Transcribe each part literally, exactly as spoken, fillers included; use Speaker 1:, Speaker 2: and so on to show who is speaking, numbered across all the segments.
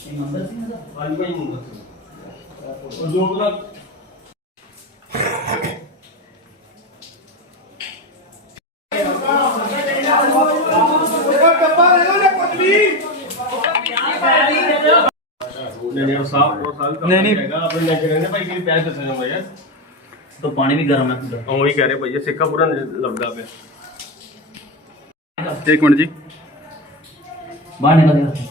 Speaker 1: ਮੰਦਰ ਸੀ ਨਾ
Speaker 2: ਹਾਂਜੀ ਭਾਈ ਮੰਦਰ ਉਹ ਜੋ ਬਲਾ नहीं साहब वो साहब नहीं नहीं अपने लेके रहने भाई के पैसे दस जाऊंगा यार
Speaker 1: तो पानी भी गर्म है पूरा।
Speaker 2: हम वही कह रहे भैया सिक्का पूरा लगदा पे
Speaker 3: एक मिनट जी
Speaker 1: बाहर निकल गया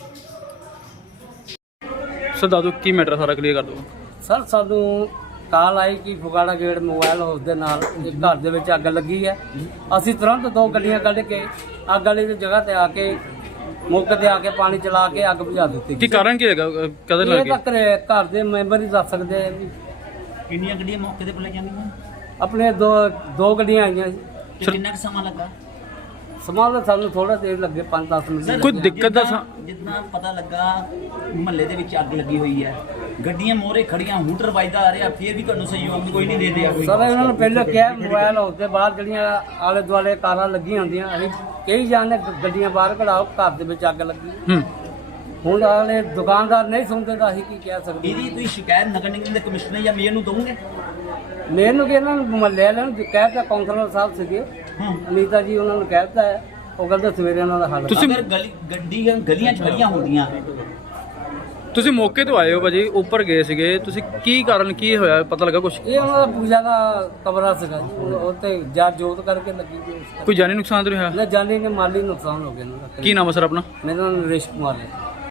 Speaker 3: सर दादू की मैटर सारा क्लियर कर दो
Speaker 4: ਸਰ ਸਾਨੂੰ ਕਾਲ ਆਈ ਕਿ ਫੁਗਾੜਾ ਗੇਟ ਮੋਬਾਈਲ ਹਾਊਸ ਦੇ ਨਾਲ ਇੱਕ ਘਰ ਦੇ ਵਿੱਚ ਅੱਗ ਲੱਗੀ ਹੈ। ਅਸੀਂ ਤੁਰੰਤ ਦੋ ਗੱਡੀਆਂ ਕੱਢ ਕੇ ਅੱਗ ਵਾਲੀ ਦੀ ਜਗ੍ਹਾ ਤੇ ਆ ਕੇ ਮੌਕੇ ਤੇ ਆ ਕੇ ਪਾਣੀ ਚਲਾ ਕੇ ਅੱਗ ਬੁਝਾ ਦਿੱਤੀ।
Speaker 3: ਕੀ ਕਾਰਨ ਕੀ ਹੈਗਾ ਕਦੋਂ
Speaker 4: ਇਹ
Speaker 3: ਲੱਗੀ
Speaker 4: ਤਾਂ ਘਰੇ- ਘਰ ਦੇ ਮੈਂਬਰ ਹੀ ਦੱਸ ਸਕਦੇ ਆ ਵੀ
Speaker 1: ਕਿੰਨੀਆਂ ਗੱਡੀਆਂ ਮੌਕੇ ਤੇ ਪਲੇ ਜਾਂਦੀਆਂ
Speaker 4: ਆਪਣੇ ਦੋ ਦੋ ਗੱਡੀਆਂ ਆਈਆਂ ਸੀ।
Speaker 1: ਤੇ ਕਿੰਨਾ ਕੁ ਸਮਾਂ ਲੱਗਾ
Speaker 4: ਸਮਾਂ ਤਾਂ ਸਾਨੂੰ ਥੋੜਾ ਦੇਰ ਲੱਗੇ ਪੰਜ ਦਸ ਮਿੰਟ।
Speaker 3: ਕੋਈ ਦਿੱਕਤ ਦਾ ਸਾ-
Speaker 1: ਜਿੱਦਾਂ ਪਤਾ ਲੱਗਾ ਮਹੱਲੇ ਦੇ ਵਿੱਚ ਅੱਗ ਲੱਗੀ ਹੋਈ ਹੈ, ਗੱਡੀਆਂ ਮੋਹਰੇ ਖੜੀਆਂ, ਹੂਟਰ ਵੱਜਦਾ ਆ ਰਿਹਾ, ਫਿਰ ਵੀ ਤੁਹਾਨੂੰ ਸਹਿਯੋਗ ਕੋਈ ਨਹੀਂ ਦੇ ਰਿਹਾ ਕੋਈ।
Speaker 4: ਸਰ ਇਹਨਾਂ ਨੂੰ ਪਹਿਲਾਂ ਕਿਹਾ ਮੋਬਾਈਲ ਹਾਊਸ ਦੇ ਬਾਹਰ ਜਿਹੜੀਆਂ ਆਲੇ ਦੁਆਲੇ ਕਾਰਾਂ ਲੱਗੀਆਂ ਹੁੰਦੀਆਂ ਅਸੀਂ ਕਈ ਜਾਣੇ ਗੱਡੀਆਂ ਬਾਹਰ ਕਢਾਓ, ਘਰ ਦੇ ਵਿੱਚ ਅੱਗ ਲੱਗੀ।
Speaker 3: ਹੂੰ
Speaker 4: ਹੁਣ ਵਾਲੇ ਦੁਕਾਨਦਾਰ ਨਹੀਂ ਸੁਣਦੇ ਤਾਂ ਅਸੀਂ ਕੀ ਕਹਿ ਸਕਦੇ।
Speaker 1: ਇਹਦੀ ਤੁਸੀਂ ਸ਼ਿਕਾਇਤ ਨਗਰ ਨਿਗਮ ਦੇ ਕਮਿਸ਼ਨਰ ਜਾਂ ਮੇਅਰ ਨੂੰ ਦੋਗੇ?
Speaker 4: ਮੈਨੂੰ ਕਿ ਇਹਨਾਂ ਨੂੰ ਮਹੱਲੇ ਵਾਲਿਆਂ ਨੂੰ ਕਹਿਤਾ, ਕਾਉਂਸਲਰ ਸਾਹਿਬ ਸੀਗੇ ਅਨੀਤਾ ਜੀ, ਉਹਨਾਂ ਨੂੰ ਕਹਿਤਾ ਹੈ, ਉਹ ਕਹਿੰਦੇ ਸਵੇਰੇ ਉਹਨਾਂ ਦਾ ਹੱਲ।
Speaker 3: ਤੁਸੀਂ-
Speaker 1: ਅਗਰ ਗਲੀ ਗੱਡੀਆਂ ਗਲੀਆਂ 'ਚ ਖੜੀਆਂ ਹੁੰਦੀਆਂ
Speaker 3: ਤੁਸੀਂ ਮੌਕੇ ਤੋਂ ਆਏ ਹੋ ਭਾਜੀ, ਉੱਪਰ ਗਏ ਸੀਗੇ ਤੁਸੀਂ, ਕੀ ਕਾਰਨ ਕੀ ਹੋਇਆ ਪਤਾ ਲੱਗਾ ਕੁਝ?
Speaker 4: ਇਹ ਉਹਨਾਂ ਦਾ ਪੂਜਾ ਦਾ ਕਮਰਾ ਸੀਗਾ ਜੀ, ਉਹ ਤੇ ਜਾਂ ਜੋਤ ਕਰਕੇ ਲੱਗੀ ਗਈ।
Speaker 3: ਕੋਈ ਜਾਨੀ ਨੁਕਸਾਨ ਤਾਂ ਨਹੀਂ ਹੋਇਆ?
Speaker 4: ਨਾ ਜਾਨੀ ਨੇ ਮਾਲੀ ਨੁਕਸਾਨ ਹੋ ਗਿਆ ਇਹਨਾਂ ਦਾ।
Speaker 3: ਕੀ ਨਾਮ ਹੈ ਸਰ ਆਪਣਾ?
Speaker 4: ਮੇਰਾ ਨਾਮ ਨਰੇਸ਼ ਕੁਮਾਰ ਹੈ।